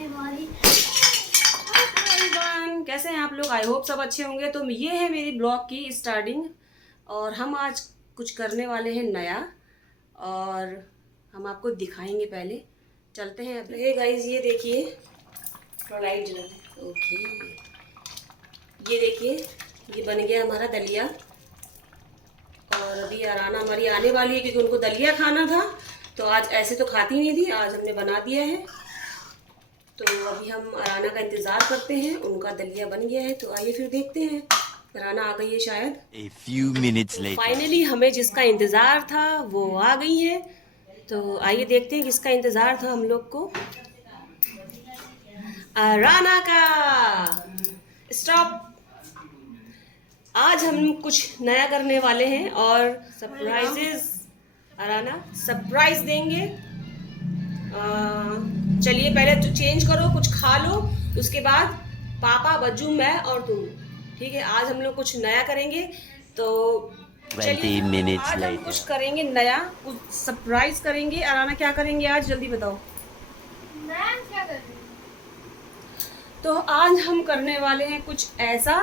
Everyone, कैसे हैं आप लोग? आई होप सब अच्छे होंगे। तो ये है मेरी ब्लॉग की स्टार्टिंग और हम आज कुछ करने वाले हैं नया और हम आपको दिखाएंगे। पहले चलते हैं। ये गाइस, ये देखिए, लाइट जला है। ओके, ये देखिए, ये बन गया हमारा दलिया। और अभी अराना हमारी आने वाली है क्योंकि उनको दलिया खाना था। तो आज ऐसे तो खाती नहीं थी, आज हमने बना दिया है। तो अभी हम अराना का इंतज़ार करते हैं। उनका दलिया बन गया है तो आइए फिर देखते हैं। अराना आ गई है शायद। A few minutes later. Finally हमें जिसका इंतज़ार था वो आ गई है। तो आइए देखते हैं किसका इंतज़ार था हम लोग को। अराना का। स्टॉप। आज हम कुछ नया करने वाले हैं और सरप्राइजेस। अराना सरप्राइज देंगे। चलिए पहले तो चेंज करो, कुछ खा लो, उसके बाद पापा, बज्जू, मैं और तुम। ठीक है, आज हम लोग कुछ नया करेंगे। तो 20 minutes आज हम later. कुछ करेंगे नया, कुछ सरप्राइज करेंगे। अराना क्या करेंगे आज, जल्दी बताओ। मैं क्या कर रही हूँ? तो आज हम करने वाले हैं कुछ ऐसा।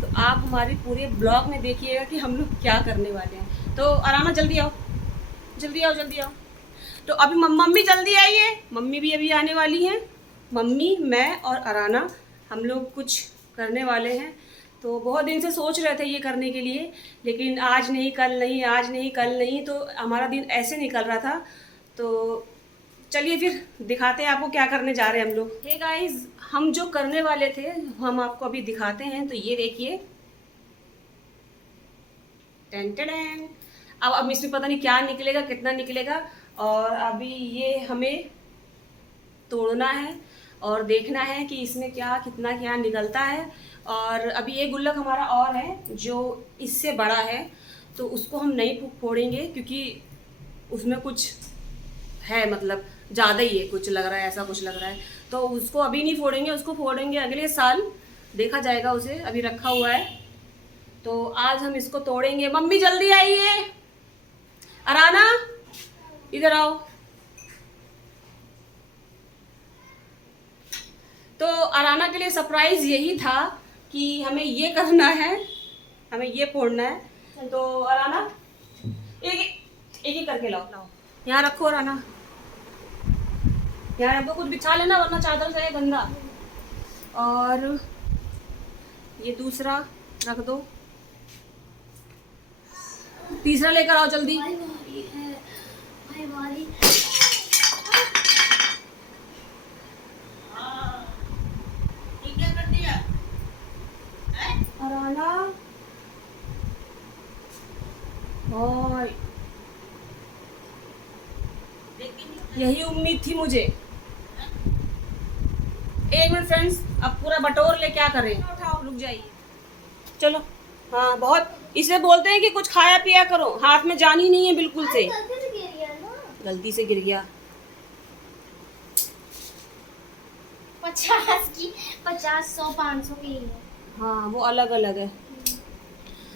तो आप हमारे पूरे ब्लॉग में देखिएगा कि हम लोग क्या करने वाले हैं। तो अराना जल्दी आओ, जल्दी आओ, जल्दी आओ। तो अभी मम्मी जल्दी आइए, मम्मी भी अभी आने वाली हैं। मम्मी, मैं और अराना हम लोग कुछ करने वाले हैं। तो बहुत दिन से सोच रहे थे ये करने के लिए, लेकिन आज नहीं कल नहीं, आज नहीं कल नहीं, तो हमारा दिन ऐसे निकल रहा था। तो चलिए फिर दिखाते हैं आपको क्या करने जा रहे हैं हम लोग। हे गाइस, हम जो करने वाले थे हम आपको अभी दिखाते हैं। तो ये देखिए, टेन टेन। अब इसमें पता नहीं क्या निकलेगा, कितना निकलेगा। और अभी ये हमें तोड़ना है और देखना है कि इसमें क्या कितना क्या निकलता है। और अभी ये गुल्लक हमारा और है जो इससे बड़ा है, तो उसको हम नहीं फोड़ेंगे क्योंकि उसमें कुछ है, मतलब ज़्यादा ही है, कुछ लग रहा है, ऐसा कुछ लग रहा है। तो उसको अभी नहीं फोड़ेंगे, उसको फोड़ेंगे अगले साल, देखा जाएगा उसे। अभी रखा हुआ है। तो आज हम इसको तोड़ेंगे। मम्मी जल्दी आइए। अराना इधर आओ। तो अराना के लिए सरप्राइज यही था कि हमें ये करना है, हमें ये फोड़ना है। तो अराना एक एक करके लाओ। यहाँ रखो अराना, यहाँ रखो, कुछ बिछा लेना वरना चादर से गंदा। और ये दूसरा रख दो, तीसरा लेकर आओ जल्दी। अराना, और यही उम्मीद थी मुझे। एक मिनट फ्रेंड्स, अब पूरा बटोर ले, क्या करें। उठाओ, रुक जाइए, चलो। हाँ, बहुत इसे बोलते हैं कि कुछ खाया पिया करो, हाथ में जानी नहीं है बिल्कुल से। गलती से गिर गया। 50, 100, 500 की है। हाँ, वो अलग अलग है।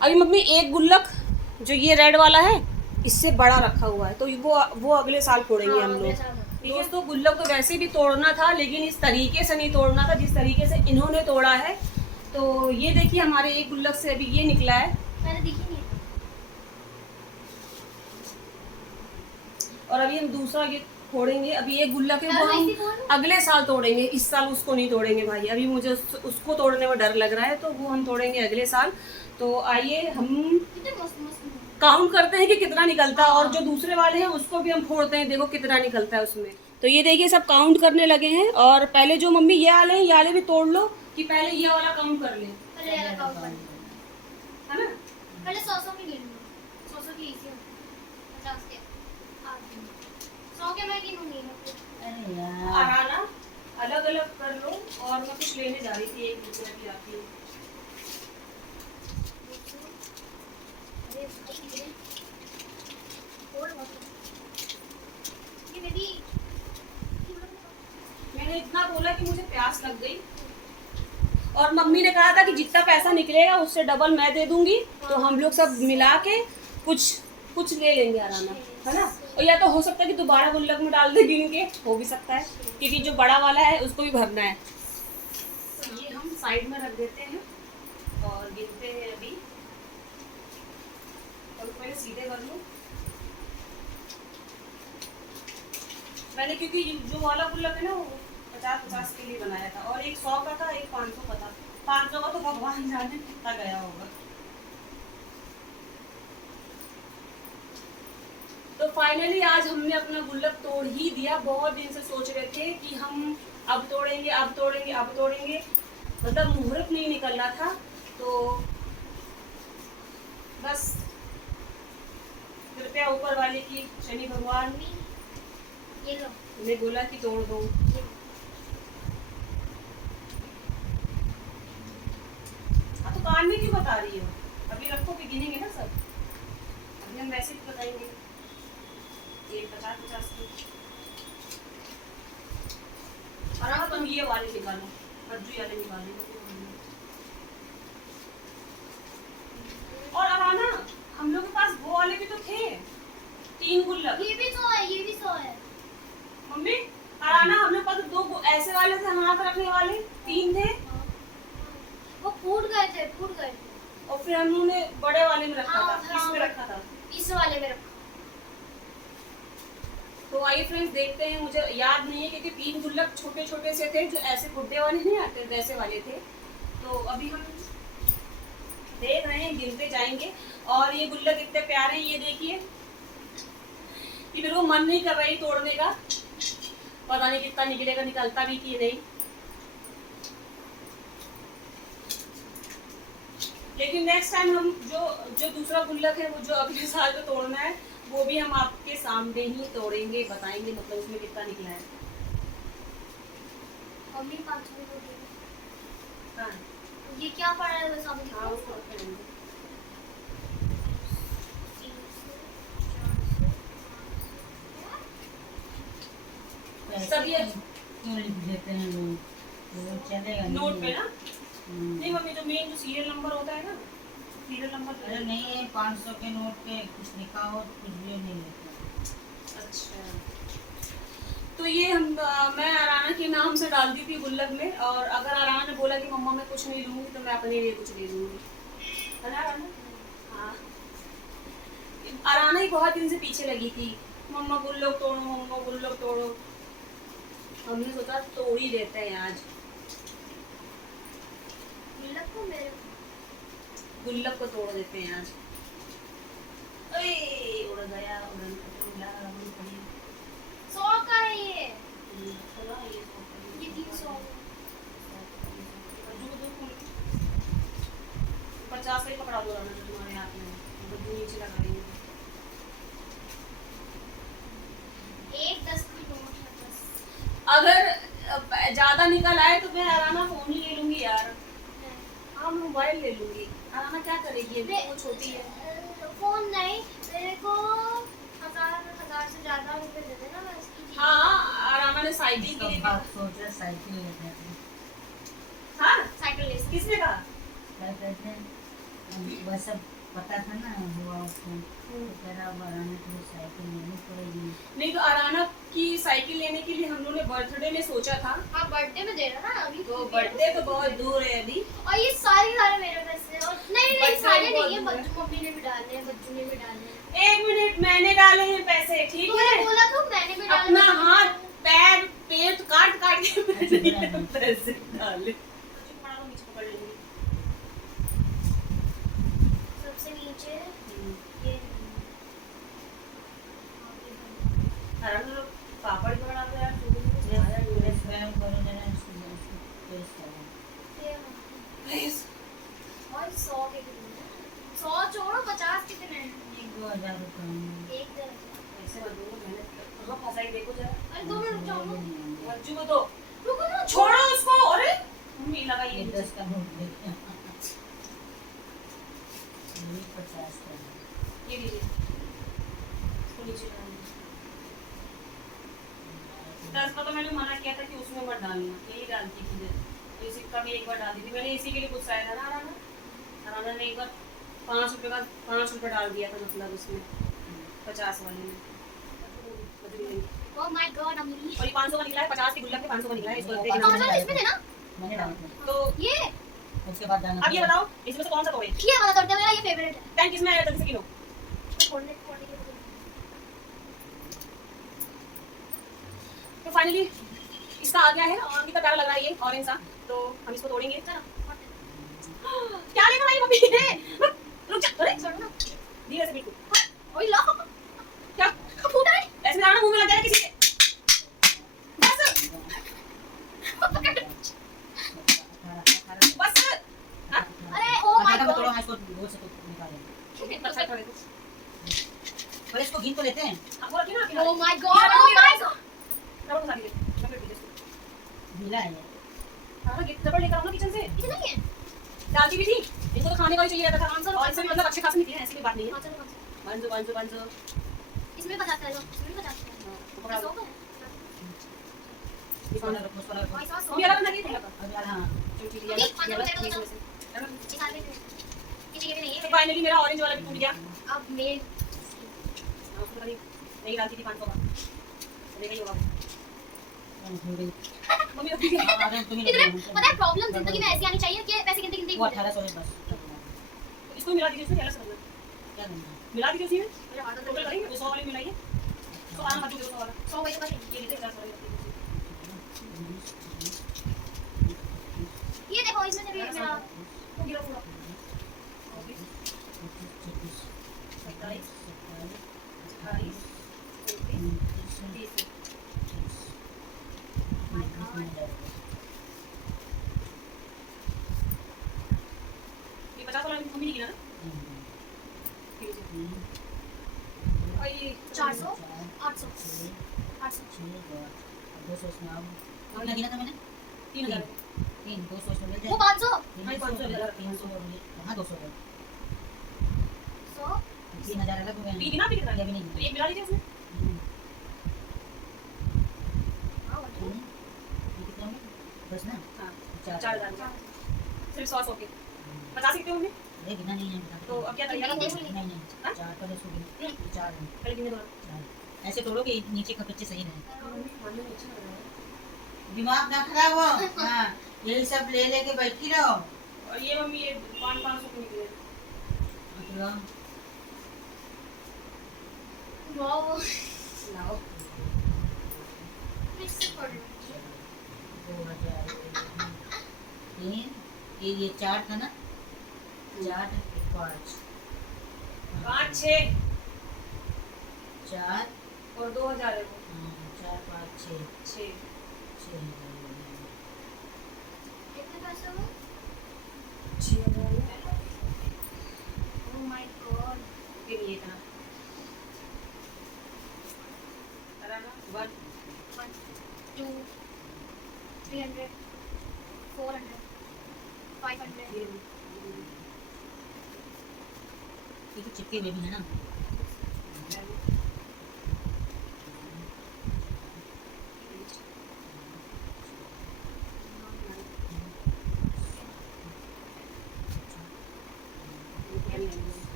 अभी मम्मी एक गुल्लक जो ये रेड वाला है इससे बड़ा रखा हुआ है, तो वो अगले साल फोड़ेंगे हम लोग। दोस्तों, गुल्लक तो वैसे भी तोड़ना था, लेकिन इस तरीके से नहीं तोड़ना था जिस तरीके से इन्होंने तोड़ा है। तो ये देखिए, हमारे एक गुल्लक से अभी ये निकला है। मैंने दिखी नहीं। और अभी हम दूसरा ये तोड़ेंगे। अभी एक गुल्लक है वो हम अगले साल तोड़ेंगे, इस साल उसको नहीं तोड़ेंगे भाई। अभी मुझे उसको तोड़ने में डर लग रहा है, तो वो हम तोड़ेंगे अगले साल। तो आइए हम काउंट करते हैं कि कितना निकलता है, और जो दूसरे वाले हैं उसको भी हम फोड़ते हैं, देखो कितना निकलता है उसमें। तो ये देखिए, सब काउंट करने लगे हैं। और पहले जो मम्मी ये वाले हैं, ये वाले भी तोड़ लो, कि पहले ये वाला काउंट कर लें, पहले ये काउंट कर, है ना। पहले 100 की गिन लो। 100 की इजी होती है। 50 के 100 के मैं गिनूंगी। अरे यार, अराना अलग अलग कर लो। और मैं कुछ लेने जा रही थी, एक दूसरे की आती है। मैंने इतना बोला कि मुझे प्यास लग गई, और मम्मी ने कहा था कि जितना पैसा निकलेगा उससे डबल मैं दे दूंगी। तो हम लोग सब मिला के कुछ कुछ ले लेंगे आराम, है ना। और या तो हो सकता है कि दोबारा गुल्लक में डाल दे गिन के, हो भी सकता है, क्योंकि जो बड़ा वाला है उसको भी भरना है। तो ये हम साइड में रख देते हैं और गिनते हैं अभी। और पहले सीधे कर लूँ मैंने, क्योंकि जो वाला गुल्लक है ना वो 50-50 के लिए बनाया था, और एक 100 का था, एक 500 का था। 500 का तो भगवान जाने कितना गया होगा। तो फाइनली आज हमने अपना गुल्लक तोड़ ही दिया। बहुत दिन से सोच रहे थे कि हम अब तोड़ेंगे, अब तोड़ेंगे, अब तोड़ेंगे, मतलब मुहूर्त नहीं निकल रहा था। तो बस कृपया ऊपर वाले की, शनि भगवान ये लो, ने बोला कि तोड़ दो। ये लो। हाँ, तो कान में क्यों बता रही हो? अभी रखो, भी गिनेंगे ना सब, अभी हम वैसे भी बताएंगे। ये 50-50 की। और अब तुम ये वाले निकालो, बज्जू वाले निकालेंगे। और अराना, हम लोग के पास वो वाले भी तो थे, 3 गुल्लक। ये भी 100 है, ये भी 100 है। मम्मी, अराना, हम लोग के पास 2 ऐसे वाले थे, हाथ रखने वाले 3 थे, वो फूट गए थे। और फिर हमने बड़े वाले में रखा हाँ, था। किसमें रखा था? इस वाले में रखा। तो आइए फ्रेंड्स, देखते हैं। मुझे याद नहीं है, क्योंकि 3 गुल्लक छोटे छोटे से थे, जो ऐसे गुड्डे वाले नहीं आते, वैसे वाले थे। तो अभी हम देख रहे हैं, गिनते जाएंगे। और ये गुल्लक इतने प्यारे हैं, ये देखिए, कि मेरे को मन नहीं कर रहा है तोड़ने का। पता नहीं कितना निकलेगा, निकलता भी कि नहीं। लेकिन नेक्स्ट टाइम हम जो दूसरा गुल्लक है, वो जो अगले साल जो तोड़ना है, वो भी हम आपके सामने ही तोड़ेंगे, बताएंगे मतलब उसमें कितना निकला है। मम्मी 500 की रोटी। हाँ, ये क्या पड़ा है बस अभी? हाँ, उसको रख लेंगे। सब ये क्यों लिख देते हैं लोग? वो चलेगा नहीं। नोट पे ना? नहीं मम्मी, जो मेन जो सीरियल नंबर होता है ना, सीरियल नंबर। अरे नहीं है, 500 के नोट पे कुछ लिखा हो तो कुछ भी नहीं लिखा। अच्छा, तो ये मैं अराना के नाम से डाल दी थी गुल्लक में, और अगर अराना ने बोला कि मम्मा मैं कुछ नहीं लूंगी, तो मैं अपने लिए कुछ ले लूंगी, है ना अराना? हाँ, अराना ही बहुत दिन से पीछे लगी थी, मम्मा गुल्लक तोड़ो, मम्मा गुल्लक तोड़ो। हमने सोचा तोड़ ही देते हैं आज गुल्लक को मेरे गुल्लक को तोड़ देते हैं आज। अरे उड़ गया, उड़न उड़ा, उड़ पड़ी। 100 का है ये। चलो ये ये 300। 50 का ही पकड़ा दो राना, तुम्हारे हाथ में बद्दू नीचे लगा देंगे। एक 10 की नोट है बस। अगर ज्यादा निकल आए तो मैं आराना फोन ही ले लूंगी यार। हाँ, मोबाइल ले लूंगी। आराना क्या करेगी, अभी वो छोटी है। फोन नहीं, मेरे को 1000 से ज्यादा रुपए दे देना, मैं इसकी चीज़- हाँ, आराना ने साइकिल के लिए बात सोचा साइकिल लेते हैं। हाँ, साइकिल ले सकते। किसने कहा? क्या कहते हैं, वैसा पता था ना हुआ उसको, तो तेरा बनाने के लिए साइकिल लेनी पड़ेगी। नहीं, तो आराना की साइकिल लेने के लिए हम लोगों ने बर्थडे में सोचा था। हाँ, बर्थडे में दे रहा ना अभी। तो बर्थडे तो बहुत दूर है अभी। और ये सारे मेरे पैसे और नहीं बच्चे सारे भी नहीं है, बहुत बच्चों मम्मी ने भी डाले हैं, बच्चों ने भी डाले हैं। 1 मिनट, मैंने डाले हैं पैसे, ठीक तूने है? बोला तो मैंने भी डाले। अपना हाथ पैर पेट काट काट के मैंने पैसे डाले। नीचे पकड़ लेंगे। सबसे नीचे ये आराना लोग पापड़ भी बना दो यार, स्वयं करो जरा, इसको टेस्ट करो। ये प्लीज। और 100 के कितने? 100 छोड़ो, 50 कितने हैं? 2000 रुपये में। एक दे। ऐसे मत दो, मैंने कहाँ फंसाई देखो जरा। अरे 2 मिनट रुक जाओ। मज्जू को दो, रुको ना, छोड़ो उसको। अरे मम्मी लगाइए ये नीचे। 10 का नोट देखिए, ये 50 का है। ये लीजिए, इसको नीचे डालिए। 10 का तो मैंने मना किया था कि उसमें मत डालना, यही डालती थी। तो इसी का भी एक बार डाल दी थी मैंने, इसी के लिए गुस्सा आया था ना आराना। आराना ने एक बार 5 रुपए का 5 रुपए डाल दिया था, मतलब उसमें 50 वाले में बदली नहीं। ओह माय गॉड अम्मी। और ये 500 का निकला है, 50 के गुल्लक के 500 का निकला है, इसको वो देखना। 500 वाले इसमें थे ना? मैंने डाला था। तो ये उसके बाद जाना अब ये बताओ इसमें से कौन सा कहोगे? ये वाला तो मेरा ये फेवरेट है। 10 किसमें आया, जल्दी से गिनो। खोलने खोलने के लिए। तो फाइनली इसका आ गया है, और कितना प्यारा लग रहा है ये ऑरेंज सा। तो हम इसको तोड़ेंगे। क्या लेकर आई मम्मी? रुक जा, अरे छोड़ो ना। धीरे से बिल्कुल। ओए लो। क्या फूटा है। ऐसे में मुंह में लग जाए किसी के। बस बस। हाँ? अरे ओ माय तो गॉड। हम इसको गोल से तो निकालेंगे। अच्छा थोड़े को। पर इसको गिन तो लेते हैं। वो रखी ना किनारे। Oh my God. Oh my God. रबड़ उठा दीजिए, रबड़ दीजिए इसको। ढीला है ये। हाँ रबड़ लेकर आओ ना किचन से। ये नहीं है। डालती भी थी, इनको तो खाने का ही चाहिए रहता था आंसर, और इसमें भी मतलब अच्छे खासे निकले हैं, ऐसी कोई बात नहीं है। हाँ चलो बस। बंजो इसमें 50 का लो। इसमें 50 का। तो पकड़ा 100 दो। का है। इसको अलग रखो, उसको अलग रखो। भाई साहब 100। मम्मी अलग बना के थोड़ा सा। अभी वाला हाँ। चलो ठीक अभी है, 5 ये रुपए अलग, का ये दो। इसमें से। ये सारे में किसी के भी नहीं तो है। फाइनली मेरा ऑरेंज वाला भी टूट गया। अब मेरे हाँ, उसको कभी नहीं डालती थी 500 का। चलेगा ही होगा। मम्मी रख दीजिए। इतने पता है प्रॉब्लम जिंदगी में ऐसी आनी चाहिए कि पैसे गिनते गिनते ही वो भूल जाए। 1800 है बस। इसको मिला दीजिए, इसमें अलग से करना। क्या करना है? मिला दीजिए उसी में। मेरा हाथ टोटल करेंगे, वो 100 वाले में मिलाइए। 100 आना मत दीजिए, 100 वाला। 100 वही तो बस है। ये लीजिए 50 वाले। ये देखो इसमें से भी मेरा तो गिरा पूरा। 27, 28, 29, 30। My God. ये 50 वाला मम्मी नहीं गिना ना? ठीक है। और ये 400 800 800 200 इसमें अब कितना गिना था मैंने? 3000। 200 इसमें मिल वो जाए। 500 हाँ, 500 अलग। 300 हाँ 200 है। 100 3000 अलग हो गए ये गिना भी कितना? ये भी नहीं तो ये मिला लीजिए उसमें। हां वो ये कितना हो गया? बस ना हाँ, 4000 4000। सिर्फ 100 के 50 कितने होंगे? ये गिना नहीं है बता तो अब क्या करिएगा? नहीं, नहीं नहीं हाँ? 4 पर इसको गिना 4 है पहले गिने दो। 4 ऐसे तोड़ो कि नीचे का कच्चे सही रहे। मानने में अच्छा लग रहा है। दिमाग ना खराब हो। हाँ यही सब ले लेके बैठी रहो। और ये मम्मी ये 500 के निकले। मतलब वाओ लाओ। इससे पढ़ 2003 ये 4 था ना 4 5 5 6 4 और 2000 है वो। 4 5 6 6 6 कितने पैसे हुए 6000 ओह माय गॉड फिर ये था। कराना 1 1 2 300 400 500 ये तो चिपके हुए भी है ना।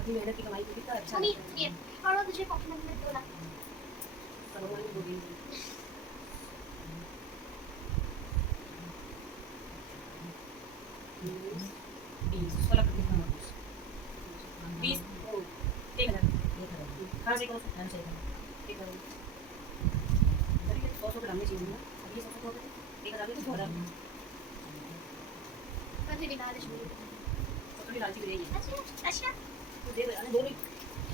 अभी मेहनत की कमाई की कितना अच्छा मम्मी लगता है। ये और तुझे पॉकेट मनी में 2 लाख भगवान की गोदी में। 20 16 कितना 20 1000 कहाँ से करो 1000 चलिए 100 तो डालने चाहिए ना। अब ये 100 तो 1000 तो 2000 पर भी डाल दे तो डालती भी रहेगी। अच्छा अच्छा तो दे दो यार, दो नहीं।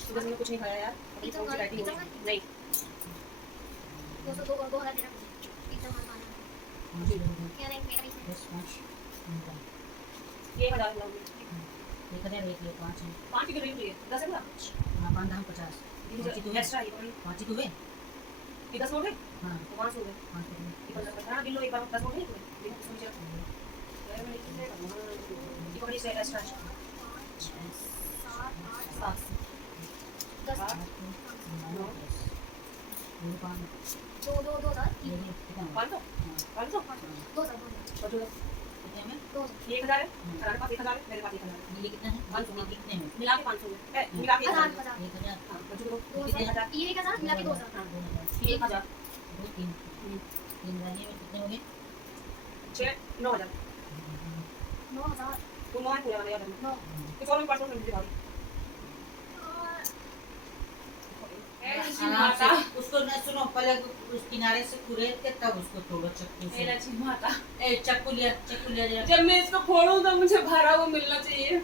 सुबह से मैंने कुछ नहीं खाया यार। अभी कौन सी डाइटिंग हो रही है? नहीं 200 2000 देना एकदम आसान है क्या नहीं मेरा भी 1000 लाऊंगी। 5 की जरूरत है 10 है ना। 50 एक्स्ट्रा ही कोई 5 तो हुए। ये 10 नोट है हाँ तो 5 हो गए। 5 तो हुए। ये 15 हाँ गिन लो एक बार 10 नोट है ये इसमें चल यार मैं लिख ले ये पकड़ी से एक्स्ट्रा 7 10 5 2 2 2000 कितना 500 500 2000 और जो कितने में? 2000 ये 1000 है, अराना पास 1000 है, मेरे पास 1000 है, ये कितना है? 500 में। कितने में? मिला के 500 में, मिला के 1000 में। 1000 1000 हाँ, बच्चों को 2000 ये 1000 मिला के 2000 हाँ, 2000 ये 1000, 2 3 3 वाले में कितने हो गए? 6 9000, 9000 तो 9 है पूरा वाला याद रखना। 9 कुछ और में 500 में दिखा दी। ऐसी आराम से माता, उसको ना सुनो, पहले उस किनारे से कुरेद के तब उसको तोड़ो चक्कू ए से। लक्ष्मी माता, ए चक्कू लिया जरा। जब मैं इसको फोड़ूं तो मुझे भरा हुआ मिलना चाहिए।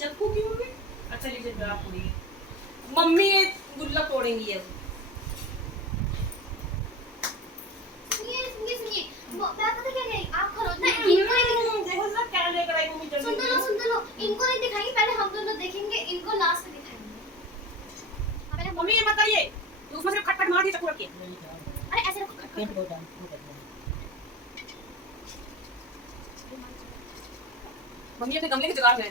चक्कू क्यों मम्मी? अच्छा लीजिए जरा फोड़िए। मम्मी ये गुल्ला तोड़ेंगी अब। सुनिए मैं पता क्या कह रही आप खरो ना इनको नहीं देखो जरा क्या लेकर आई मम्मी जल्दी। सुन तो लो इनको नहीं दिखाएंगे, पहले हम दोनों देखेंगे, इनको लास्ट में दिखाएंगे। पहले मम्मी ये मत करिए, तो उसमें से खट खट मार दिए चक्कू रख के। अरे ऐसे रखो खट पेट खट। को डाल वो कर दो। मम्मी अपने गमले के जुगाड़ में है।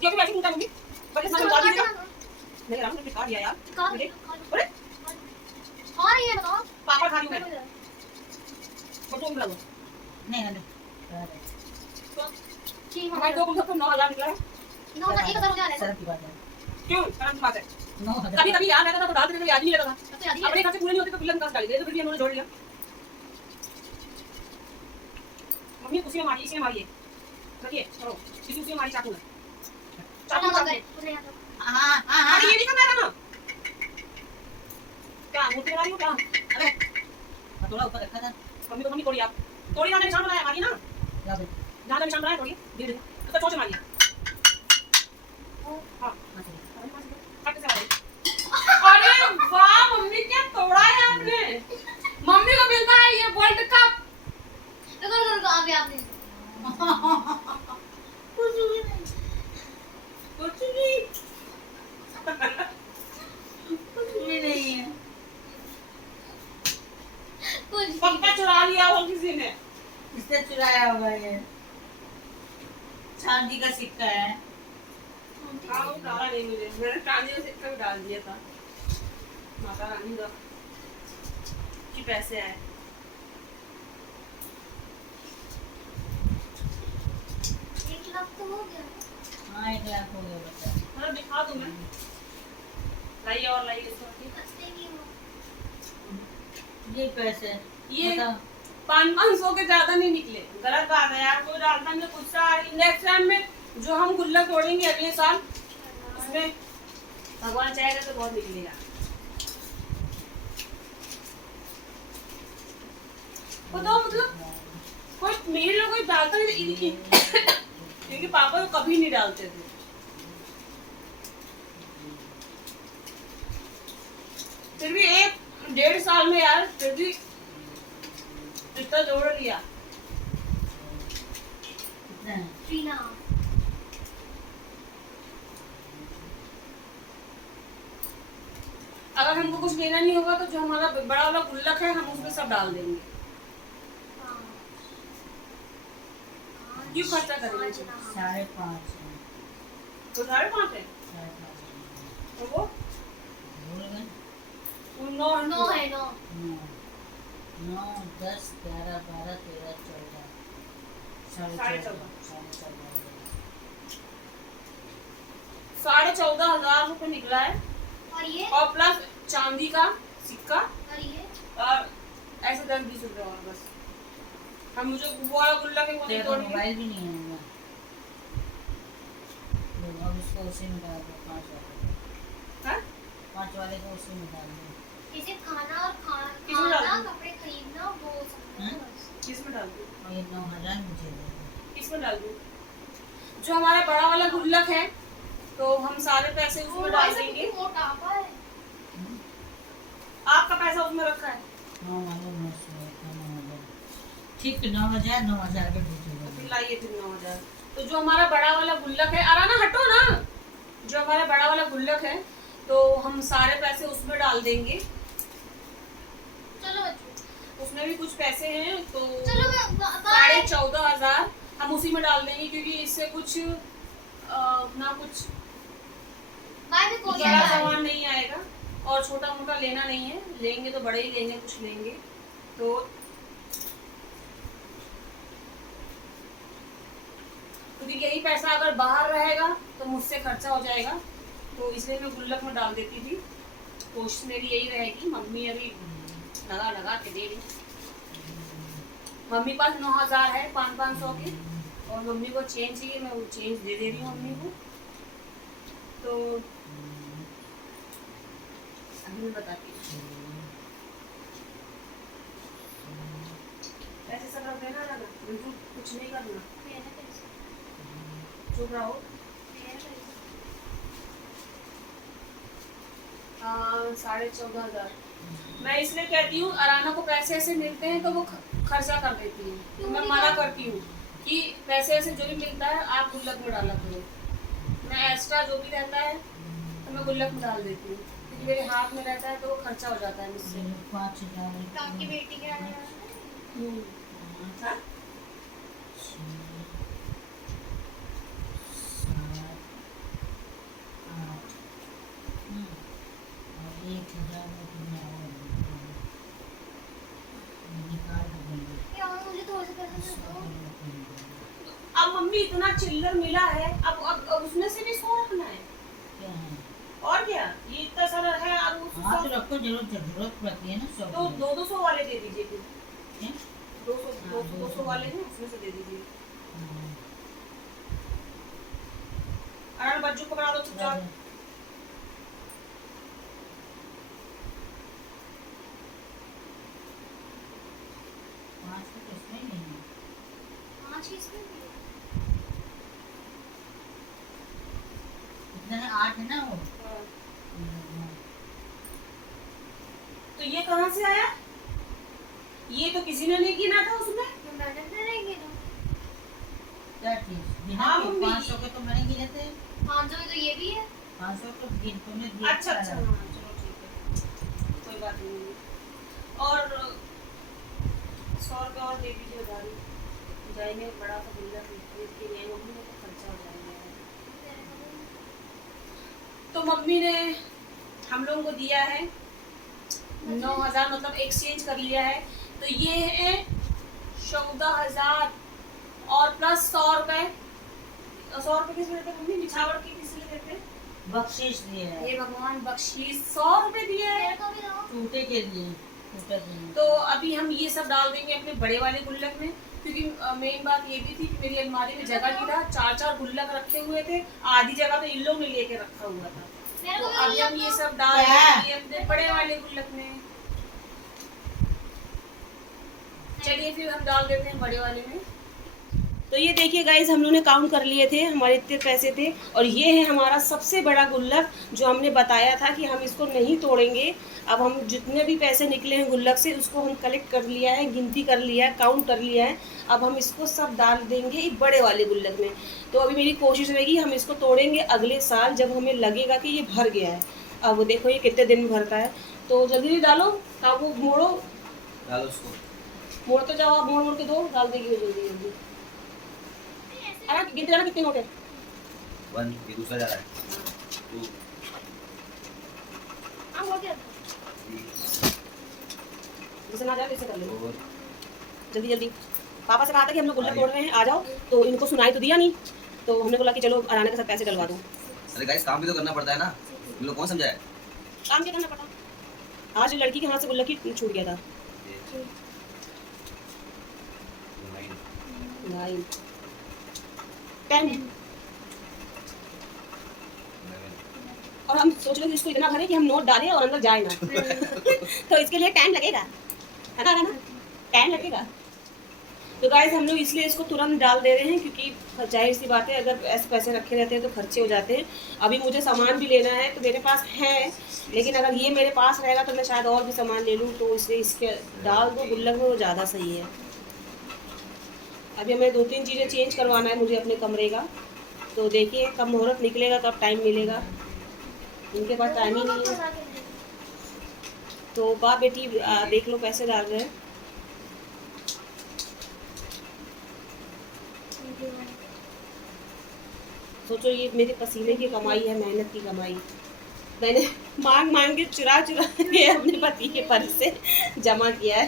क्यों भी वैसे पूछा मम्मी? पर इसमें डाल दीजिएगा। नहीं राम ने पिटा दिया यार। अरे हाँ ये बताओ पापड़ खा रही हूं मैं। बच्चों को बुला लो। नहीं नहीं ठीक हमारे दो कुल तो 9000 निकला है। 9000 1000 हो जा रहा है शर्म की बात है। क्यों? शर्म की बात है। 9000 कभी कभी याद रहता था तो डाल देते थे, याद नहीं रहता था। तो याद ही अपने खर्चे पूरे नहीं होते तो गुल्ला निकाल डाल देते, तो फिर भी उन्होंने जोड़ लिया। मम्मी उसी में मारिए, इसी में मारिए। रखिए, चलो इसी में मारिए चाकू में। चाकू चलो चाकू। गए उन्हें यहाँ तो हाँ हाँ हाँ अरे ये नहीं करना है ना। क्या मूर्ति बना रही हो क्या? अबे थोड़ा ऊपर रखा था। मम्मी तो मम्मी तोड़ी आप। तोड़ी ना निशान बनाया मारिए ना। क्या बोल जहाँ निशान बनाया तोड़िए। धीरे धीरे। तो चोट से मारिए। हाँ। फट से मारिए। अरे वाह मम्मी क्या तोड़ा है आपने। मम्मी को मिलता है ये वर्ल्ड कप। रुको अभी आपने कुछ नहीं। कुछ भी नहीं है। कुछ पक्का चुरा लिया हो किसी ने। किसने चुराया होगा ये? चांदी का सिक्का है। हाँ वो डाला नहीं मुझे, मैंने चांदी का सिक्का भी डाल दिया था। माता रानी का कि पैसे आए। 1 लाख तो हो गया। हाँ 1 लाख हो गया बच्चा। मतलब दिखा दूं मैं। लाइए और लाइए इसको। बचते नहीं हो। ये पैसे ये बताओ। 500 के ज्यादा नहीं निकले। गलत बात है यार, कोई डालता नहीं कुछ सा। नेक्स्ट टाइम में जो हम गुल्ला तोड़ेंगे अगले साल उसमें भगवान चाहेगा तो बहुत निकलेगा। बताओ मतलब कोई मेरे लोग कोई डालता नहीं था। इनके पापा तो कभी नहीं डालते थे। फिर भी 1-1.5 साल में यार फिर भी इतना जोड़ लिया। कितना है? रीना अगर हमको कुछ लेना नहीं होगा तो जो हमारा बड़ा वाला गुल्लक है हम उसमें सब डाल देंगे। क्यों खर्चा करेंगे? 5.5 है। तो 5.5 है 5.5 और वो बोल गए। 9 9 है 9 9 10 11 12 13 14 14.5 14.5 14,500 रुपये निकला है। और ये और प्लस चांदी का सिक्का और ये और ऐसे 10-20 रुपये और बस। हम मुझे वो वाला गुल्लक है वो नहीं तेरा तोड़ेंगे। मोबाइल भी नहीं है ना। लो, अब इसको उसी में डाल दो 5 वाले। हाँ? 5 वाले को उसी में डाल दो। इसे खाना और किसमें डाल खाना दूं? कपड़े खरीदना वो सब हैं? बस। किसमें डाल दूँ? और ये 9,000 मुझे दे दो। किसमें डाल दूँ? जो हमारा बड़ा वाला गुल्लक है तो हम सारे पैसे वो उसमें डाल ऐसा देंगे। कितनी मोटापा है। आपका पैसा उसमें रखा है। 9,000 9,000 ठीक 9,000 9,000 के फिर पूछेगा। लाइए फिर 9,000। तो जो हमारा बड़ा वाला गुल्लक है, अराना हटो ना। जो हमारा बड़ा वाला गुल्लक है तो हम सारे पैसे उसमें डाल देंगे। चलो बच्चों उसमें भी कुछ पैसे हैं तो चलो मैं बाय 14,500 हम उसी में डाल देंगे क्योंकि इससे कुछ ना कुछ बाय में कोई बड़ा सामान नहीं आएगा और छोटा मोटा लेना नहीं है। लेंगे तो बड़े ही लेंगे, कुछ लेंगे तो क्योंकि यही पैसा अगर बाहर रहेगा तो मुझसे खर्चा हो जाएगा, तो इसलिए मैं गुल्लक में डाल देती थी। कोशिश मेरी यही रहेगी। मम्मी अभी लगा लगा के दे रही। मम्मी पास 9,000 है 500 के, और मम्मी को चेंज चाहिए, मैं वो चेंज दे रही हूँ मम्मी को। तो अभी मैं बताती हूँ। ऐसे सब रख देना ना, बिल्कुल कुछ नहीं करना, मेरा पैसा, चुप रहो। मेरा पैसा। 14,500। मैं इसलिए कहती हूँ अराना को पैसे ऐसे मिलते हैं तो वो खर्चा कर देती है, तो मैं मना करती हूँ कि पैसे ऐसे जो भी मिलता है आप गुल्लक में डाला करो। मैं एक्स्ट्रा जो भी रहता है तो मैं गुल्लक में डाल देती हूँ, क्योंकि मेरे हाथ में रहता है तो वो खर्चा हो जाता है मुझसे। 5,000 तो आपकी बेटी के आने वाला है? हाँ? 1,000 में तुमने और निकाल देंगे। यार मुझे थोड़ा सा पैसा दे दो। अब मम्मी इतना चिल्लर मिला है, अब उसमें से भी 100 रखना है, क्या है? और क्या? ये इतना सारा है, अब हाँ तो रखो, जरूरत पड़ती है ना सब। तो 200 वाले दे दीजिए फिर। हैं? 200 वाले हैं, उसमें से दे दीजिए। हाँ। अरे बच्चों को पकड़ा दो चुपचाप। पाँच तो इसमें नहीं है। 5 किसमें दिए? इतना है, 8 है ना वो। तो ये कहाँ से आया? ये तो किसी ने नहीं गिना था उसमें। तो मैडम ने रहेंगे ना। क्या चीज? बिना हाँ, के मम्मी। 500 के तो मैंने गिने थे। 500 में तो ये भी है। 500 तो गिन तुमने दिए। अच्छा अच्छा, हाँ चलो ठीक है, कोई बात नहीं। और 100 रुपये और दे दीजिए उधारी, जाएंगे बड़ा सा गुल्लक खरीद के लिए, मम्मी को तो खर्चा हो जाएगा। तो मम्मी ने हम लोगों को दिया है 9,000, मतलब एक्सचेंज कर लिया है, तो ये है 14,000 और प्लस 100 रुपये। 100 रुपये किस लिए देते मम्मी? निछावर की किस लिए देते? बख्शीश दिए है। ये भगवान बख्शीश 100 रुपये दिए मेरे हैं। को भी दो। टूटे के लिए, टूटे के लिए। तो अभी हम ये सब डाल देंगे अपने बड़े वाले गुल्लक में, क्योंकि मेन बात ये भी थी कि मेरी अलमारी में जगह नहीं था, 4-4 गुल्लक रखे हुए थे, आधी जगह तो इन लोग ने लेके रखा हुआ था। मेरे तो को भी अभी हम गुल्लक ये दो। सब डाल देंगे अपने बड़े वाले गुल्लक में। चलिए फिर हम डाल देते हैं बड़े वाले में। तो ये देखिए गाइस, हम लोगों ने काउंट कर लिए थे, हमारे इतने पैसे थे, और ये है हमारा सबसे बड़ा गुल्लक जो हमने बताया था कि हम इसको नहीं तोड़ेंगे। अब हम जितने भी पैसे निकले हैं गुल्लक से उसको हम कलेक्ट कर लिया है, गिनती कर लिया है, काउंट कर लिया है। अब हम इसको सब डाल देंगे एक बड़े वाले गुल्लक में। तो अभी मेरी कोशिश रहेगी हम इसको तोड़ेंगे अगले साल, जब हमें लगेगा कि ये भर गया है। अब देखो ये कितने दिन में भरता है, तो जल्दी जल्दी डालो। अब वो मोड़ो, डालो उसको। मोड़ते जाओ, आप मोड़ मोड़ के दो, डाल देगी वो जल्दी जल्दी। अरे गिनते जाना कितने नोट है। 1, ये दूसरा जा रहा है। 2, हाँ, हो गया। 3, जैसे ना जाए वैसे कर लो 4। जल्दी जल्दी। पापा से कहा था कि हम लोग गुल्लक तोड़ रहे हैं, आ जाओ, तो इनको सुनाई तो दिया नहीं, तो हमने बोला कि चलो अराना के साथ पैसे डलवा दो। अरे गाइस, काम भी तो करना पड़ता है ना, हम लोग कौन समझाए? काम क्या करना पड़ा? आज लड़की के हाथ से गुल्लक ही छूट गया था। 9 10। और हम सोच रहे थे इसको इतना भरे कि हम नोट डालें और अंदर जाए ना तो इसके लिए टाइम लगेगा, है ना टाइम लगेगा। तो गाइस हम लोग इसलिए इसको तुरंत डाल दे रहे हैं, क्योंकि जाहिर सी बात है अगर ऐसे पैसे रखे रहते हैं तो खर्चे हो जाते हैं। अभी मुझे सामान भी लेना है तो मेरे पास है, लेकिन अगर ये मेरे पास रहेगा तो मैं शायद और भी सामान ले लूँ, तो इसलिए इसके डाल दो गुल्लक में, वो ज़्यादा सही है। अभी हमें 2-3 चीज़ें चेंज करवाना है मुझे अपने कमरे का, तो देखिए कब मुहूर्त निकलेगा, कब टाइम मिलेगा, इनके पास टाइम ही नहीं है। तो बाप बेटी देख लो पैसे डाल रहे हैं। सोचो ये मेरे पसीने की कमाई है, मेहनत की कमाई। मैंने मांग मांग के चुरा चुरा के अपने पति के पर्स से जमा किया है।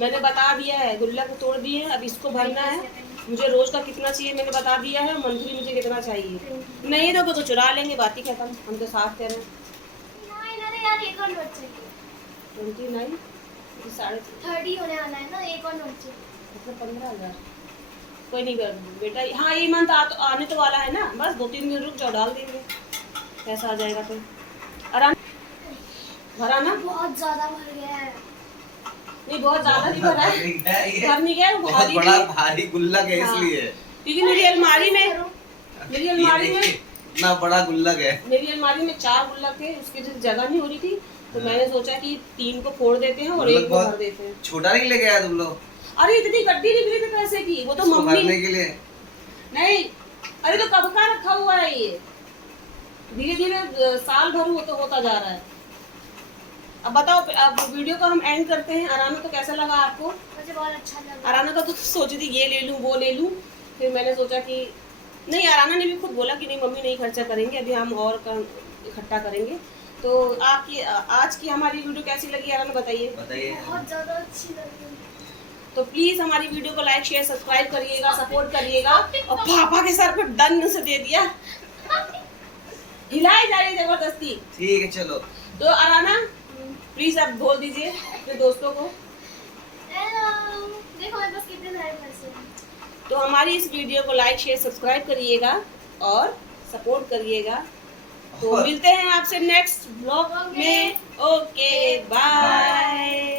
मैंने बता दिया है, गुल्लक तोड़ दिए हैं, अब इसको भरना है। मुझे रोज का कितना चाहिए मैंने बता दिया है, मंथली मुझे कितना चाहिए। नहीं दोगे तो चुरा लेंगे, बात ही खत्म। हम तो साफ कह रहे हैं। नहीं ना यार, एक और नोट चाहिए। 29 साढ़े 30 होने वाला है ना, एक और नोट चाहिए। मतलब 15,000। कोई नहीं बेटा, हाँ ये मंथ आने तो वाला है ना, बस 2-3 दिन रुक जाओ, डाल देंगे, पैसा आ जाएगा फिर। आराम भरा ना? बहुत ज्यादा भर गया है। नहीं बहुत ज्यादा नहीं भरा है, भर नहीं गया, बहुत भारी बड़ा भी- भारी गुल्लक है हाँ। इसलिए। क्योंकि मेरी अलमारी में ये इतना बड़ा गुल्लक है। मेरी अलमारी में 4 गुल्लक थे, उसकी जगह नहीं हो रही थी, तो मैंने सोचा कि 3 को फोड़ देते हैं और गुल्लक एक को बहुत भर देते हैं। छोटा नहीं लेके आया तुम लोग? अरे इतनी गड्डी निकली थी पैसे की, वो तो उसको मम्मी भरने के लिए। नहीं, अरे तो कब का रखा हुआ है ये, धीरे धीरे साल भर वो तो होता जा रहा है। अब बताओ, अब वीडियो को हम एंड करते हैं। आराना तो कैसा लगा आपको? मुझे बहुत अच्छा लगा। आराना का तो सोची थी ये ले लूं वो ले लूं, फिर मैंने सोचा कि नहीं, आराना ने भी खुद बोला कि नहीं मम्मी नहीं खर्चा करेंगे, अभी हम और इकट्ठा करेंगे। तो आपकी आज की हमारी वीडियो कैसी लगी आराना बताइए। बताइए। बहुत ज्यादा अच्छी लगी। तो प्लीज हमारी वीडियो को लाइक शेयर सब्सक्राइब करिएगा, सपोर्ट करिएगा। और पापा के सर पर डन से दे दिया, हिलाई जा रही है जबरदस्ती। ठीक है चलो। तो आराना प्लीज आप बोल दीजिए अपने दोस्तों को। हेलो, देखो मेरे पास कितने सारे पैसे हैं। तो हमारी इस वीडियो को लाइक शेयर सब्सक्राइब करिएगा और सपोर्ट करिएगा। तो और- मिलते हैं आपसे नेक्स्ट ब्लॉग में। Okay bye.